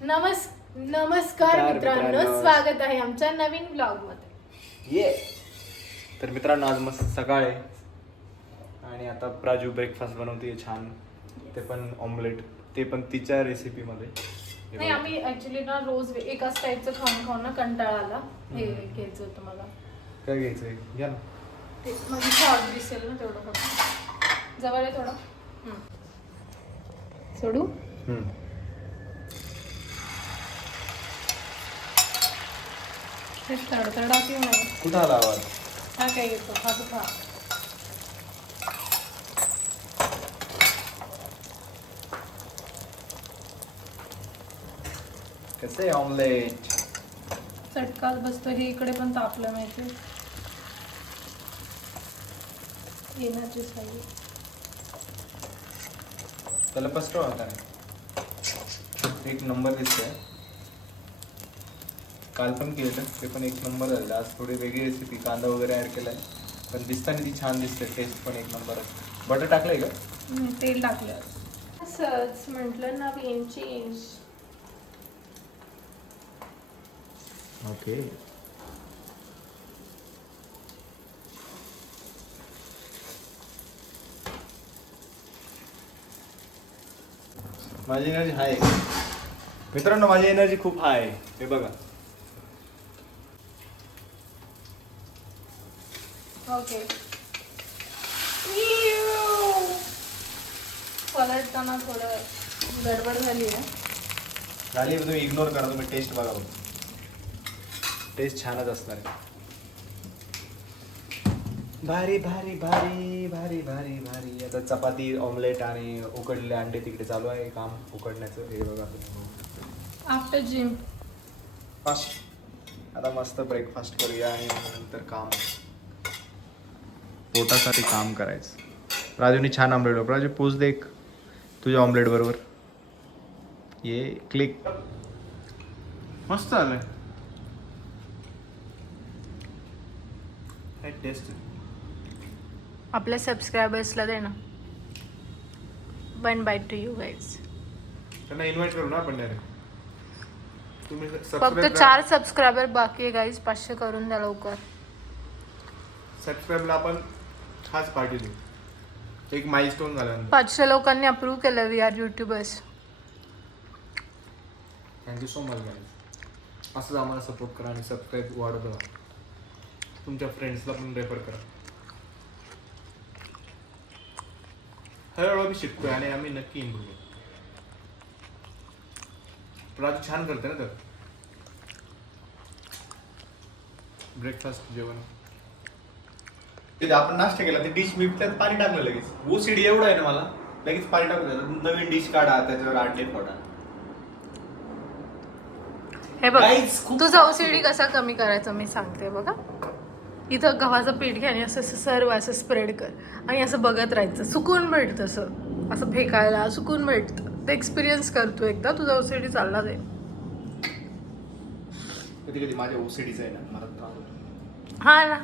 नमस्कार मित्रांनो, स्वागत आहे आमच्या नवीन ब्लॉग मध्ये. तर मित्रांनो, आज मस्त सकाळ आहे आणि आता प्राजू ब्रेकफास्ट बनवते छान, ते पण ऑमलेट, ते पण तिच्या रेसिपी मध्ये. नाही, आम्ही ऍक्च्युली ना रोज एकाच टाईपचं खाऊन ना कंटाळा आला. हे घ्यायचं होतं मला. काय घ्यायचंय? घ्या ना. ते माझी शॉर्ट दिसेल ना तेवढं फक्त. जवळ आहे थोडं. सोडू. तडतडा किंवा नाही कुठं आला आवाज? हा काय येतो हा तो खा. कसं आहे ऑमलेट? चटकाच बसतो. हे इकडे पण तापलं माहिती येण्याची साई. त्याला पस्टो होता एक नंबर दिसतोय. काल पण केलं ते पण एक नंबर झालं. आज थोडी वेगळी रेसिपी, कांदा वगैरे ऍड केलाय, पण दिसताना ती छान दिसते. टेस्ट पण एक नंबर आहे. बटर टाकलंय का? तेल टाकलं. असंच म्हटलं ना, चेंज. ओके. माझी एनर्जी हाय मित्रांनो, माझी एनर्जी खूप हाय आहे. हे बघा. ओके. पलटताना थोडं गडबड झाली आहे. झाली, तुम्ही इग्नोर करा. तुम्ही टेस्ट बघा. टेस्ट छानच असणार आहे. भारी भारी भारी भारी भारी भारी. आता चपाती, ऑमलेट आणि उकडलेले अंडे तिकडे चालू आहे काम उकडण्याचं. हे बघा. After gym fast. आता मस्त ब्रेकफास्ट करूया आणि नंतर काम, पोटासाठी काम करायचं. राजूनी छान ऑमलेट. राजू पोच दे तुझ्या ऑमलेट बरोबर. ये क्लिक. मस्त आलंय. टेस्ट. आपल्या सबस्क्रायबर्सला दे ना. 1 बाईट टू यू गाईज. त्यांना इन्व्हाइट करू ना आपण डायरेक्ट. तुम्ही फक्त 4 सबस्क्रायबर बाकी आहे गाईज. 500 करून द्या लवकर. सबस्क्राईबला आपण खास पार्टी देऊ. एक माइलस्टोन झाल्यानंतर. 500 लोकांनी अप्रूव्ह केलं. We are YouTubers. Thank you so much guys. असंच आम्हाला सपोर्ट करा आणि सबस्क्राईब वाढवत राहा. तुमच्या फ्रेंड्सला पण रेफर करा. हळूहळू आम्ही शिकतोय आणि आम्ही नक्की इम्प्रूव्ह करू. राजू छान करते ना. तर ब्रेकफास्ट जेवण आपण नाश्ता केला, ते डिश मी त्यात पाणी टाकलं लगेच. ओसीडी एवढं आहे ना मला, लगेच पाणी टाकून द्यायचं. नवीन डिश काढा, त्याच्यावर अंडे फोडा. हे बघ, तुझा ओसीडी कसा कमी करायचा मी सांगते बघा. इथं गव्हाचं पीठ घ्या आणि असं सर्व असं स्प्रेड कर आणि असं बघत राहायचं. सुकून भेटतं असं असं फेकायला. सुकून भेटतं. ते एक्सपिरियन्स करतो एकदा. तुझा ओसीडी चालला जाईल. कधी कधी माझ्या ओसीडीचं आहे ना, मला त्रास होतो. हा ना,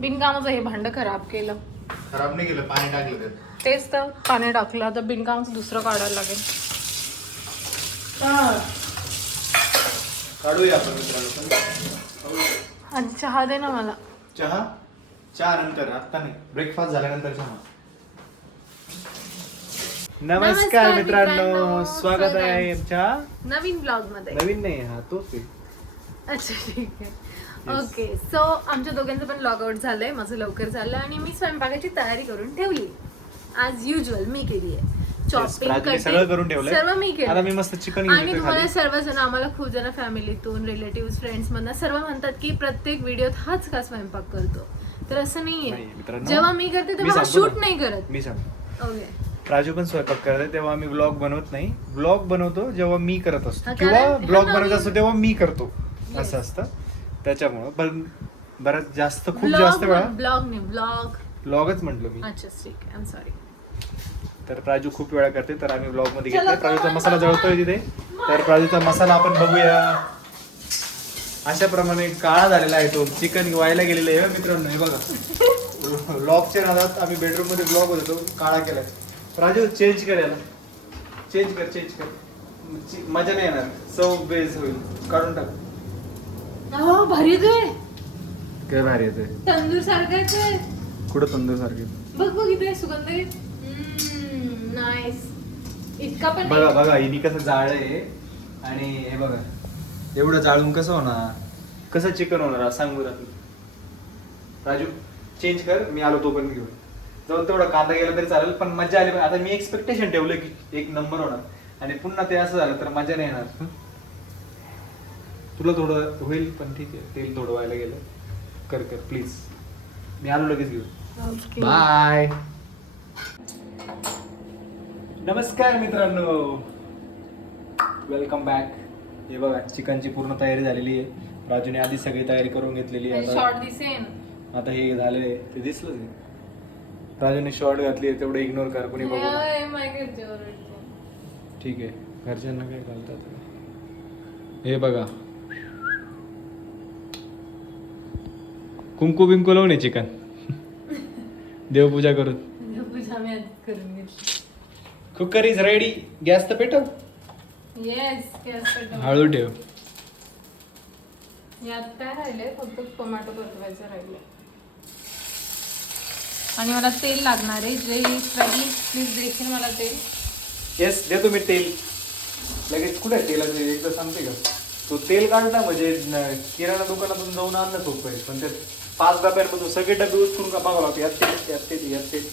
बिनकामाचं हे भांडं खराब केलं. खराब नाही केलं, पाणी टाकलं त्यात. तेच तर, पाणी टाकलं. तर बिनकामाचं दुसरं काढायला लागेल. काढूया आपण मित्रांनो. आणि चहा दे ना मला. चहा? चहा नंतर, आता नाही. ब्रेकफास्ट झाल्यानंतर चहा. नमस्कार मित्रांनो, स्वागत आहे आमच्या नवीन ब्लॉग मध्ये. नवीन नाही, हा तोच आहे. अच्छा, ठीक आहे. ओके. सो आमच्या दोघांचं पण लॉग आउट झालंय. माझं लवकर झालं आणि मी स्वयंपाकाची तयारी करून ठेवली. ॲज युजल मी केली आहे. चॉपिंग, सगळं करून ठेवलंय. सर्व मी केलं. आता मी मस्त चिकन आणि तुम्हाला सर्वजण, आम्हाला खूप जण फॅमिलीतून, रिलेटिव्ह, फ्रेंड्स मधून सर्व म्हणतात की प्रत्येक व्हिडिओत हाच का स्वयंपाक करतो. तर असं नाहीये. जेव्हा मी करते तेव्हा शूट नाही करत. मी सांगतो. ओके. राजू पण स्वयंपाक करते तेव्हा आम्ही ब्लॉग बनवत नाही. ब्लॉग बनवतो जेव्हा मी करत असतो, किंवा ब्लॉग बनवत असतो तेव्हा मी करतो. असं असतं. त्याच्यामुळं पण बराच जास्त, खूप जास्त वेळा ब्लॉग नाही, ब्लॉगच म्हटलं मी. अच्छा, ठीक आहे. I am sorry. तर प्राजू खूप वेळा करते, तर आम्ही ब्लॉग मध्ये घेतलाय. प्राजूचा मसाला जळतोय तिथे. तर प्राजूचा मसाला आपण बघूया. अशा प्रमाणे काळा झालेला आहे तो. चिकन व्हायला गेलेलं आहे मित्रांनो. हे बघा, ब्लॉगच्या नादात आम्ही बेडरूम मध्ये ब्लॉग होतो, काळा केलाय. राजू चेंज कर याला. चेंज कर. मजा नाही येणार, चव बेस होईल. काढून टाक. भारी येतोय, काय भारी येते. तंदूर सारखं येतोय. कुठं तंदूर सारखे? बघ बघ इथे सुगंध नाईस. इतका पण बघा नाही. बघा हिनी कसं जाळलंय आणि हे बघा एवढं जाळून कसं होणार, कसं चिकन होणार आज सांग बरं. राजू चेंज कर, मी आलो तोपर्यंत घेऊन जाऊन. तेवढा कांदा गेला तरी चालेल, पण मजा आली. आता मी एक्सपेक्टेशन ठेवलं की एक नंबर होणार आणि पुन्हा ते असं झालं तर मजा नाही येणार. तुला थोडं होईल पण ठीक आहे, तेल थोडं व्हायला गेलं. कर कर प्लीज, मी आलो लगेच घेऊन. Okay. बाय. नमस्कार मित्रांनो, वेलकम बॅक. हे बघा चिकनची पूर्ण तयारी झालेली आहे. राजूने आधी सगळी तयारी करून घेतलेली आहे. शॉर्ट दिसेन. आता हे झाले ते दिसलं ते. राजूने शॉर्ट घातली आहे, तेवढं इग्नोर कर, कोणी बघू नका. ठीक आहे, घरच्यांना काय घालतात. हे बघा कुंकू बिंकू लावून चिकन देवपूजा करून. पूजा मी आधीच करून घेतली. Cooker is ready. गॅस तर पेटव. येस, गॅस हळू ठेव. यात काय राहिले, फक्त टोमॅटो परतवायचं राहिले. आणि मला तेल लागणार आहे. जे प्लीज देशील मला तेल. येस देतो मी तेल लगेच. कुठे आहे तेलाचं एकदा सांगते का? तो तेल काढला म्हणजे किराणा दुकानातून जाऊन आणलं सोपं आहे, पण ते 5 डब्यांमधून सगळे डबे उचलून का बघावं लागतं. यात तेल यात तेल यात तेल,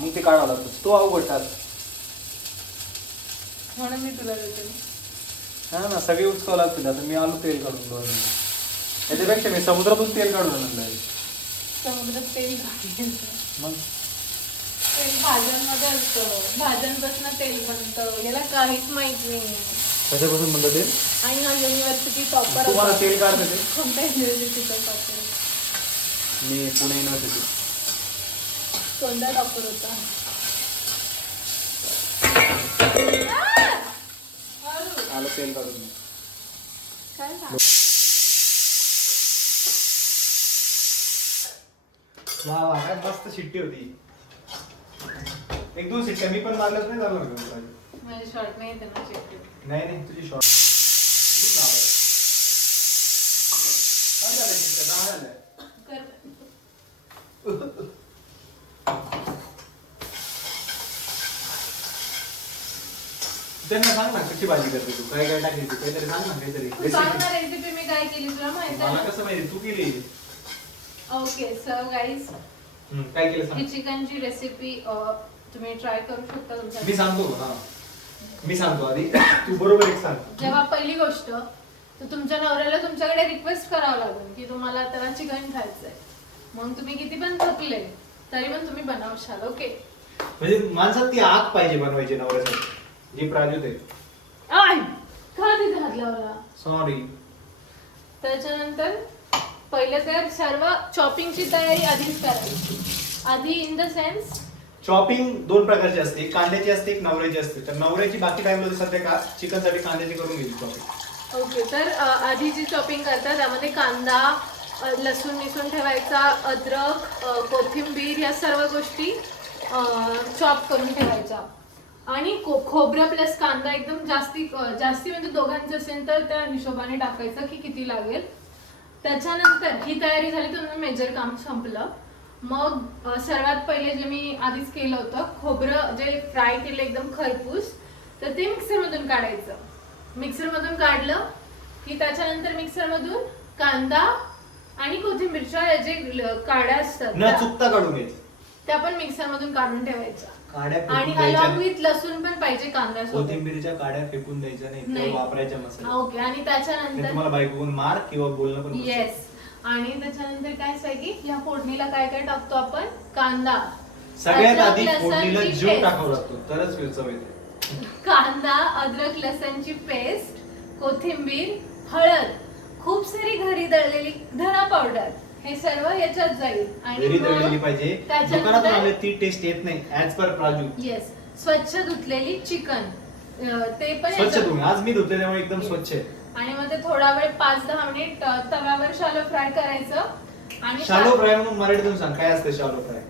मग ते काढावं लागतं. तो अवघड टास्क. म्हणून मी तुला देते. हा ना, सगळे उचकावं लागतील. आता मी आलो तेल काढून 2 मिनिटं. याच्यापेक्षा मी समुद्रातून तेल काढून आणलं आहे. समुद्रात तेल घालायचं. मग तेल भाज्यांमध्ये असतं, भाज्यांपासून तेल बनतं. याला काहीच माहित नाही. कशापासून म्हणतं ते? आणि ना युनिव्हर्सिटी टॉपर. तुम्हाला तेल काढतं ते? कोणत्या युनिव्हर्सिटीचा टॉपर? मी पुणे युनिव्हर्सिटी. कोणता टॉपर होता? आलं तेल काढून. काय वा वा, काय मस्त शिट्टी होती. 1-2 शिट्ट्या मी पण मारल्याच नाही झालं. माझे शॉर्ट नाही येते ना शेवटी. नाही नाही, तुझी शॉर्ट त्यांना सांग ना कशी भाजी करते तू, काय काय टाकायची, काहीतरी सांग ना, काहीतरी तू सांग ना रेसिपी मी काय केली तुला माहिती मला आहे? कसं माहिती, तू केली. ओके सो गाईज, काय केलं सांग. ही चिकनची रेसिपी तुम्ही ट्राय करू शकता तुमच्या. मी सांगतो ना, मी सांगतो आधी, तू बरोबर एक सांग. जेव्हा पहिली गोष्ट तर तुमच्या नवऱ्याला तुमच्याकडे रिक्वेस्ट करावं लागेल की तुम्हाला त्याला चिकन खायचंय. मग तुम्ही किती पण थकले तरी पण तुम्ही बनवशाल. ओके, म्हणजे माणसात ती आग पाहिजे बनवायची नवऱ्यासाठी. जी प्राजू ते आय का तिथे हात लावला. सॉरी. त्याच्यानंतर पहिले तर सर्व चॉपिंगची तयारी आधीच करायची. आधी इन द सेन्स चॉपिंग 2 प्रकारची असते, एक कांद्याची असते, एक नवऱ्याची असते. तर नवऱ्याची बाकी टाइमला सध्या का चिकन साठी कांद्याची करून घेईल चॉपिंग. ओके, तर आधी जी चॉपिंग करतात त्यामध्ये कांदा, लसूण निसून ठेवायचा, अद्रक, कोथिंबीर या सर्व गोष्टी चॉप करून ठेवायच्या. आणि खोबरं प्लस कांदा एकदम जास्ती म्हणजे दोघांचं असेल तर त्या हिशोबाने टाकायचं की किती लागेल. त्याच्यानंतर ही तयारी झाली तर मेजर काम संपलं. मग सर्वात पहिले जे मी आधीच केलं होतं, खोबरं जे फ्राय केलं एकदम खरपूस, तर ते मिक्सरमधून काढायचं. मिक्सरमधून काढलं की त्याच्यानंतर मिक्सरमधून कांदा आणि कोथिंबीरच्या जे काड्या असतात न चुकता काढून घे, त्या पण मिक्सरमधून काढून ठेवायच्या. काड्या आणि फेकून अलॉंग द्यायच्या, विथ लसूण पण पाहिजे कांद्यासोबत. कोथिंबीरच्या काड्या फेकून द्यायच्या नाही, नाही. त्या वापरायच्या मसाला. ओके, आणि त्याच्यानंतर तुम्हाला बायकोन मार किंवा बोलणं पण. येस, आणि त्याच्यानंतर काय आहे की या फोडणीला काय काय टाकतो आपण. कांदा, सगळ्यात आधी अद्रक, फोडणीला लसणची जीव पेस्ट. टाकावा लागतो तरच चव येते. कांदा, अद्रक, लसणची पेस्ट, कोथिंबीर, हळद, खूप सारी घरी दळलेली धना पावडर, हे सर्व याच्यात जाईल. घरी दळलेली पाहिजे, दुकानातून आले ती टेस्ट येत नाही. As per Praju. येस, स्वच्छ धुतलेली चिकन, ते पण स्वच्छ तुम्ही, आज मी धुतले त्यामुळे एकदम स्वच्छ आहे. आणि मग ते थोडा वेळ 5-10 मिनिट तव्यावर शालो फ्राय करायचं. आणि शालो फ्राय म्हणून मराठीतून सांग काय असतं शालो फ्राय.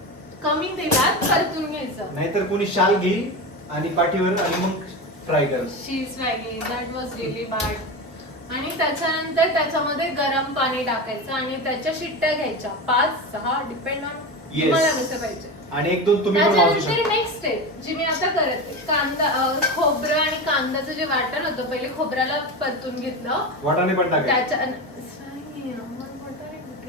कमी तेलात परतून घ्यायचं. नाहीतर कोणी शाल घेईल आणि पाठीवर आणि मग फ्राय कर. Cheese Maggi that was really bad. आणि त्याच्यानंतर त्याच्यामध्ये गरम पाणी टाकायचं आणि त्याच्या शिट्ट्या घ्यायच्या 5-6 डिपेंड ऑन तुम्हाला कसं पाहिजे. आणि 1-2 तुम्ही पण वाजू शकता. त्याच्यानंतर नेक्स्ट स्टेप जी मी आता करते, कांदा खोबरं आणि कांद्याचं जे वाटण होतं पहिले खोबऱ्याला परतून घेतलं. वाटाणे पण टाकायचे.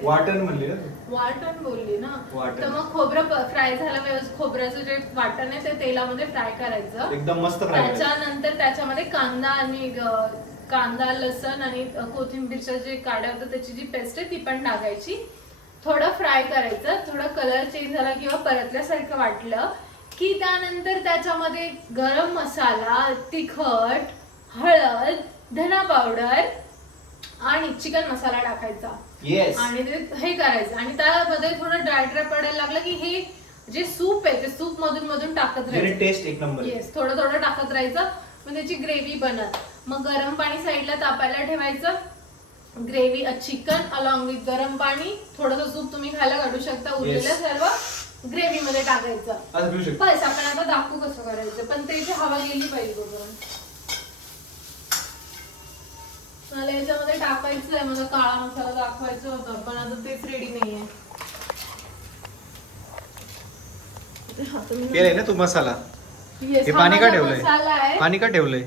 वाटण म्हणले ना तू? वाटण बोलली ना. वाटण. तर मग खोबरं फ्राय झालं व्यवस्थित. खोबऱ्याचं जे वाटण आहे ते तेलामध्ये फ्राय करायचं एकदम मस्त फ्राय करायचं. त्याच्यानंतर त्याच्यामध्ये कांदा आणि कांदा लसण आणि कोथिंबीरच्या जे काड्या होतं त्याची जी पेस्ट आहे ती पण टाकायची. थोडं फ्राय करायचं. थोडा कलर चेंज झाला किंवा परतल्यासारखं वाटलं की त्यानंतर त्याच्यामध्ये गरम मसाला, तिखट, हळद, धना पावडर आणि चिकन मसाला टाकायचा. आणि ते हे करायचं आणि त्यामध्ये थोडं ड्राय पडायला लागलं की हे जे सूप आहे ते सूप मधून मधून टाकत राहायचं. टेस्ट एक नंबर. येस, थोडं थोडं टाकत राहायचं मग त्याची ग्रेव्ही बनत. मग गरम पाणी साईडला तापायला ठेवायचं. ग्रेव्ही चिकन अलॉंग विथ गरम पाणी, थोडंसं सूप तुम्ही खायला काढू शकता. उरलेलं सर्व ग्रेव्ही मध्ये टाकायचं. बस आपण आता दाखवू कसं करायचं, पण त्याची हवा गेली पाहिजे बरोबर. मला याच्यामध्ये टाकायचं आहे, मला काळा मसाला दाखवायचं होतं पण आता तेच रेडी नाहीये. केलंय ना तू मसाला? Yes, हे पाणी हा का माझा ठेवलंय? मसाला आहे. पाणी का ठेवलंय?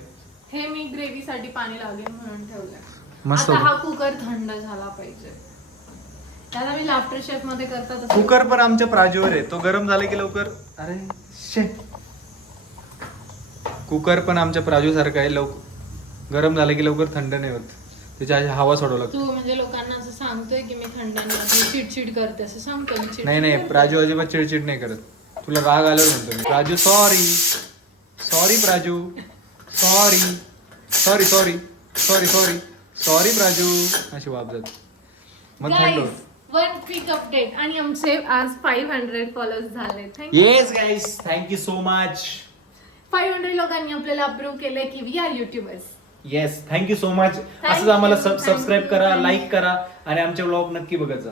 हे मी ग्रेव्ही साठी पाणी लागेल म्हणून ठेवलंय. मस्त. आता हा कुकर थंड झाला पाहिजे. त्याला मी लाफ्टर शेफ मध्ये करतात. कुकर पण आमच्या प्राजूवर आहे, तो गरम झाला की लवकर. अरे शे, कुकर पण आमच्या प्राजू सारखा आहे, गरम झालं की लवकर थंड नाही होत, त्याची अशी हवा सोडावं लागते. तू म्हणजे लोकांना असं सांगतोय की मी थंड नाही, चिडचिड करते असं सांगतो मी. चिडचिड नाही प्राजू अजिबात चिडचिड नाही करत. तुला राग आल्यावर म्हणतो मी Praju sorry sorry Praju sorry sorry sorry sorry sorry sorry Praju अशी वापरत मग थंड होत. वन क्विक अपडेट आणि आमचे आज 500 फॉलोअर्स झाले. Yes guys, thank you so much. 500 लोकांनी आपल्याला अप्रूव्ह केलंय की we are YouTubers. Yes, thank you so much. असंच आम्हाला सबस्क्राईब करा, लाईक करा आणि आमचे व्लॉग नक्की बघत जा.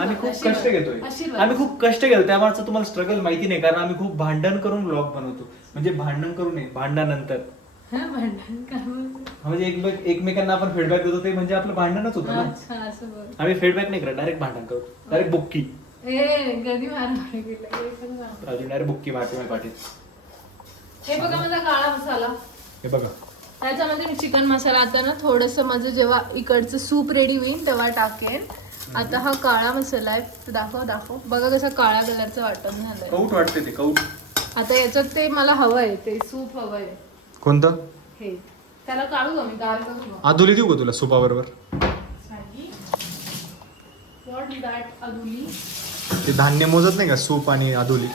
आम्ही खूप कष्ट घेतोय, आम्ही खूप कष्ट घेतो, त्यामुळे तुम्हाला स्ट्रगल माहिती नाही, कारण आम्ही खूप भांडण करून व्लॉग बनवतो. म्हणजे भांडण करून नाही, भांडणानंतर म्हणजे एकमेकांना आपण फीडबॅक देतो, ते म्हणजे आपलं भांडणच होतं ना. आम्ही फीडबॅक नाही करत, डायरेक्ट भांडण करतो, डायरेक्ट बुक्की. कधी डायरेक्ट बुक्की मारतो माझ्या पाठीत. हे बघा माझा काळा मसाला, हे बघा त्याच्यामध्ये मी चिकन मसाला आता ना थोडस माझं जेव्हा इकडचं सूप रेडी होईल तेव्हा टाकेन. आता हा काळा मसाला आहे, दाखव बघा कसं काळ्या कलरचं वाटण झालंय. कौट वाटते ते कौट. आता याच्यात ते मला हवंय, ते सूप हवंय. कोणतं? हे त्याला काढू का मी, गार करू? आदुली देऊ का तुला सुपा बरोबर? व्हॉट दॅट अदुली? ते धान्य मोजत नाही का, सूप आणि आदुली?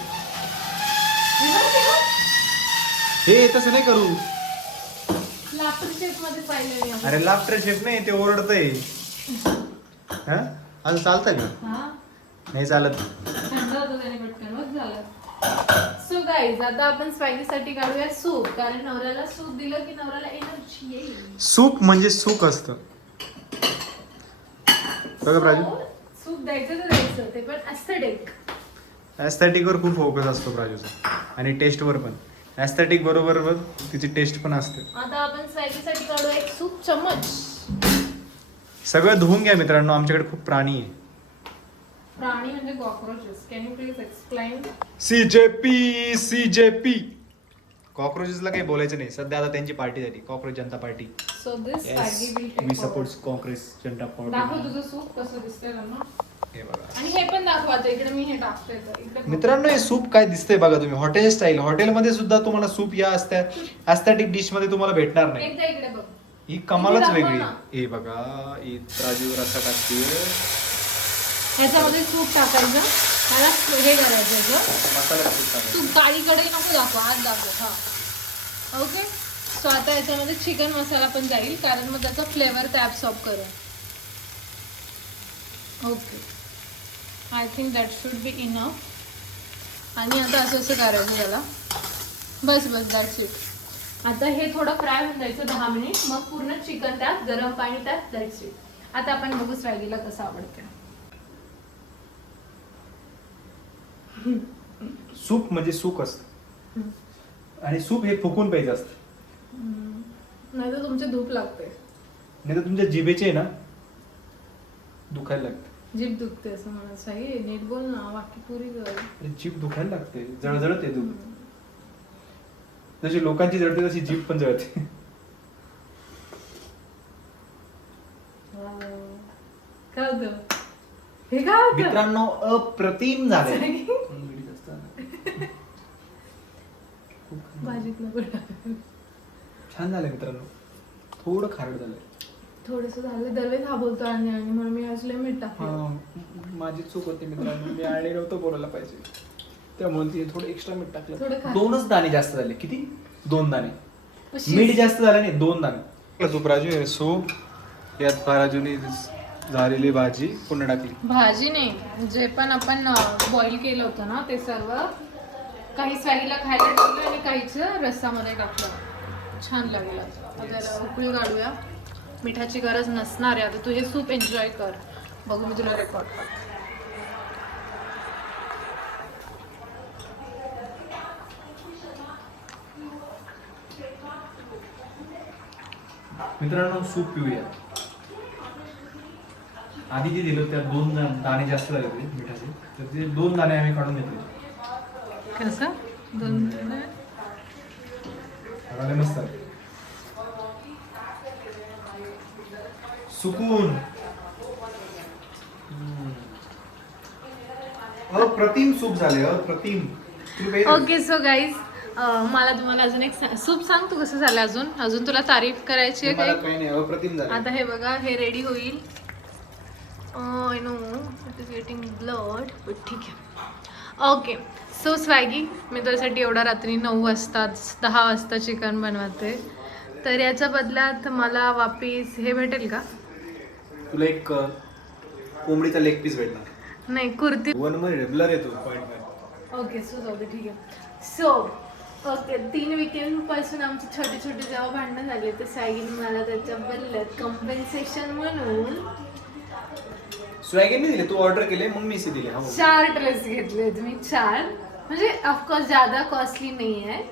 हे तसं नाही करू. लाफ्टर शेफ मध्ये पाहिलं. अरे लाफ्टर शेफ नाही, ते ओरडतंय. असं चालतं का? नाही चालत. थंड होतं त्याने पटकन, बस झालं. सो गाईज आता आपण स्पायसी साठी काढूया सूप, कारण नवऱ्याला सूप दिलं की नवऱ्याला एनर्जी येईल. सूप म्हणजे सुख असतं बघा प्राजू. सूप द्यायचं तर द्यायचं, ते पण एस्थेटिक. एस्थेटिक वर खूप फोकस असतो प्राजूचा, आणि टेस्ट वर पण. एस्थेटिक बरोबर तिची टेस्ट पण असते. आता आपण स्पायसी साठी काढूया एक सूप चम्मच. सगळं धुवून घ्या मित्रांनो, आमच्याकडे खूप प्राणी आहे. प्राणी म्हणजे cockroaches. Can you please explain? CJP कॉकरोचेसला काही बोलायचं नाही सध्या, आता त्यांची पार्टी झाली, cockroach Janata party. So this spicy will take. We support cockroach Janata party. दाखव तुझं सूप कसं दिसतंय ना. हे बघा, आणि हे पण दाखवा. आता इकडे मी हे टाकतोय तर इकडे मित्रांनो हे सूप काय दिसतंय बघा तुम्ही. हॉटेल स्टाईल, हॉटेलमध्ये सुद्धा तुम्हाला सूप या एस्थेटिक डिश मध्ये तुम्हाला भेटणार नाही. एकदा इकडे बघ, ही कमालच इथे वेगळी. दाखवा हे बघा, ही प्राजू रस्सा टाकते. ह्याच्यामध्ये सूप टाकायचं. मला हे करायचं मसाला सूप टाकायचं. तू गाडीकडे नको दाखव, हात दाखव. हा ओके. सो आता याच्यामध्ये चिकन मसाला पण जाईल, कारण मग त्याचा फ्लेवर ते ऍब्सॉर्ब करेल. Okay, I think that should be enough. आणि आता असं करायचं त्याला. बस दॅट्स इट. आता हे थोडं फ्राय होऊन जायचं 10 मिनिट, मग पूर्ण चिकन त्यात, गरम पाणी त्यात, दॅट्स इट. आता आपण बघू स्वॅगीला कसं आवडतं. सूप म्हणजे सुख असतं, आणि सूप हे फुकून प्यायचं असतं. नाही तर तुमचे धूप लागते. नाही तर तुमच्या जिभेचे आहे ना दुखायला लागते. जीभ दुखते असं म्हणत साई. नीट बोल ना, वाक्य पुरी कर. अरे जीभ दुखायला लागते, जळजळत आहे दूध. जशी लोकांची जळते तशी जीभ पण जळते. काय होतं हे? काय होतं मित्रांनो अप्रतिम झाले. भाजीतलं पण छान झालं मित्रांनो. थोडं खारट झालंय. थोडस झालं. दरवेळेस हा बोलतो आणि म्हणून मी आज लय मीठ टाकलं. माझी चूक होती मित्रांनो. मी आळे नव्हतं बोलायला पाहिजे, त्यामुळे तिने थोडं एक्स्ट्रा मीठ थोडं टाकलं. खारट. 2च दाणे जास्त झाले. किती? 2 दाणे. मीठ जास्त झालं नाही, 2 दाणे. तूप राजू सूप यात राजूने झालेली भाजी पुन्हा टाकली. भाजी नाही, जे पण आपण बॉईल केलं होतं ना ते सर्व काही स्वाईला खायला ठेवलं आणि काहीच रस्सामध्ये टाकलं. छान लागेल. आता उकळी काढूया. मिठाची गरज नसणार आहे. आता तू हे सूप एन्जॉय कर. बघू मी तुला रेकॉर्ड करते. मित्रांनो सूप पिऊया. आधी जे दिलं त्यात 2 दाणे जास्त झाले होते मिठाचे, तर ते 2 दाणे आम्ही काढून घेतले. कसं 2 खायला मस्त आहे. सुकून. अप्रतिम सूप झाले, अप्रतिम. ओके सो गाईज, मला तुम्हाला अजून एक सूप सांग तू कसं झालं. अजून तुला तारीफ करायची आहे मला काय? काही नाही, अप्रतिम झाले. आता हे बघा, हे रेडी होईल. I know it is getting blood but ठीक आहे. ओके सो स्वॅगी, मी तुझ्यासाठी एवढा रात्री 9 वाजता 10 वाजता चिकन बनवते. तर याच्या बदल्यात मला वापिस हे भेटेल का? तुला एक कोंबडीचा लेग पीस भेटणार. नाही, कुर्ती. 1 मध्ये ब्लर येतो पॉइंट. ओके सो जाऊ दे, ठीक आहे. सो ओके, 3 वीकेंड पासून आमचे छोटे छोटे जेव्हा भांडणं झाले तर स्वॅगीने मला त्याच्या बदल्यात कॉम्पेन्सेशन म्हणून स्वॅगीने दिले. तू ऑर्डर केले मग मी दिले. 4 ड्रेस घेतले मी. 4 म्हणजे ऑफकोर्स ज्यादा कॉस्टली नाही आहे,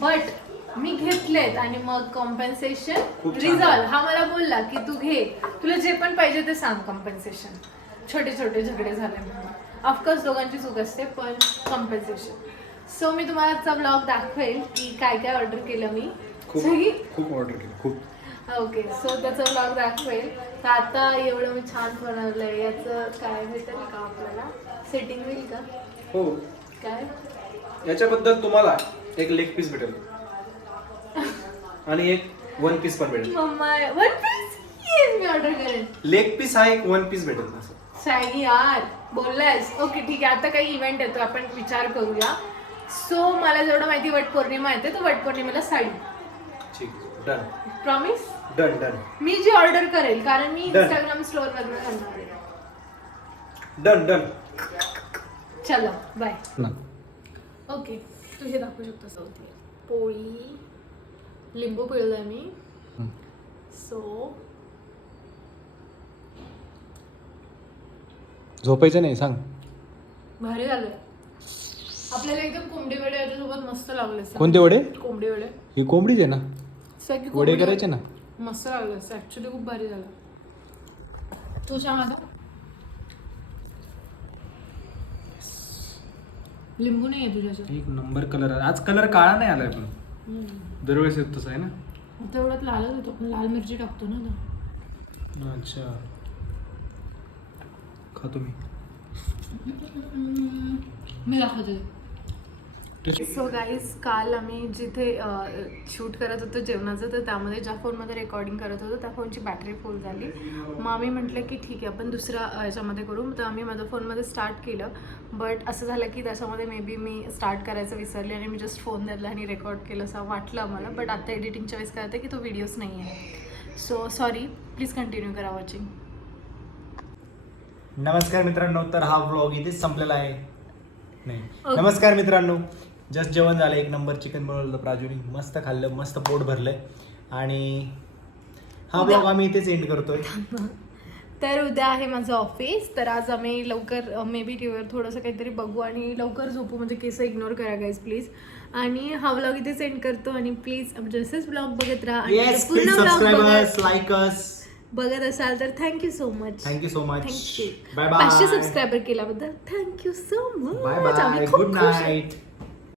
बट मी घेतलेत. आणि मग कॉम्पेन्सेशन खूप छान रिझॉल्व हा मला बोलला की तू घे, तुला जे पण पाहिजे ते सांग. कॉम्पेन्सेशन छोटे छोटे झगडे झाले म्हणून. ऑफकोर्स दोघांची चूक असते, पण कॉम्पेन्सेशन. सो मी तुम्हाला आजचा ब्लॉग दाखवेल की काय काय ऑर्डर केलं मी. खूप ऑर्डर केलं, खूप. ओके सो त्याचा ब्लॉग दाखवेल. तर आता एवढं मी छान बनवलंय, याचं काय भेटेल का आपल्याला? सेटिंग होईल का? हो. काय याच्याबद्दल तुम्हाला एक लेग पीस भेटेल आणि एक 1 पीस पण भेटेल. मम्मा 1 पीस येस, मी ऑर्डर करेन. लेग पीस हा एक 1 पीस भेटेल असं. शायनी यार बोललायस. ओके ठीक आहे. आता काही इव्हेंट येतो, आपण विचार करूया. सो मला जेवढं माहिती वटपौर्णिमा येते, तर वटपौर्णिमेला साडी. ठीक, डन. प्रॉमिस. Done done. मी जी ऑर्डर करेल, कारण मी इंस्टाग्राम स्टोअर वरून करणार आहे. Done done. चलो बाय. ओके, तू हे दाखवू शकतोस. पोळी, लिंबू पिळलंय मी. सो झोपायचं नाही सांग. भारी झालंय. आपल्याला एकदम कोंबडी वडे याच्यासोबत मस्त लागले. कोणते वडे? कोंबडी वडे. ही कोंबडीच आहे ना, सगळी वडे कोंबडी करायचे ना. मस्त लागलं. ऍक्च्युली खूप भारी झालं. तू सांग आता. लिंबू नाही आहे तुझ्याचं? एक नंबर कलर. आज कलर काळा नाही आलाय, पण दरवेळेस येत तसं आहे ना. तेवढ्यात लालच होतो, पण लाल मिरची टाकतो ना आता. अच्छा, खातो मी. मी दाखवते. सो गाईज, काल आम्ही जिथे शूट करत होतो जेवणाचं, तर त्यामध्ये ज्या फोनमध्ये रेकॉर्डिंग करत होतो त्या फोनची बॅटरी फुल झाली. मग आम्ही म्हटलं की ठीक आहे, आपण दुसऱ्या ह्याच्यामध्ये करू. तर आम्ही माझ्या फोनमध्ये स्टार्ट केलं, बट असं झालं की त्याच्यामध्ये मे बी मी स्टार्ट करायचं विसरले आणि मी जस्ट फोन धरला आणि रेकॉर्ड केलं असं वाटलं आम्हाला. बट आता एडिटिंगच्या वेळेस कळतं की तो व्हिडिओच नाही आहे. सो सॉरी, प्लीज कंटिन्यू करा वॉचिंग. नमस्कार मित्रांनो, तर हा व्लॉग इथेच संपलेला आहे. नाही, नमस्कार मित्रांनो. जस्ट जेवण झालं, 1 नंबर चिकन बनवलं प्राजूनी. मस्त खाल्लं, मस्त पोट भरलंय. आणि हा ब्लॉग आम्ही इथेच एंड करतोय. तर उद्या आहे माझं ऑफिस. तर आज आम्ही लवकर मे बी टीव्हीवर थोडंसं काहीतरी बघू आणि लवकर झोपू. म्हणजे केस इग्नोर करा गाईज प्लीज. आणि हा व्लॉग इथे सेंड करतो आणि प्लीज आमचे असेच ब्लॉग बघत राहा आणि येस पूर्ण प्लीज vlog सबस्क्राईबर्स लाईक अस बघत असाल तर thank you so much. Thank you so much thank you. Bye 500 bye subscriber केल्याबद्दल thank you so much. Bye bye good night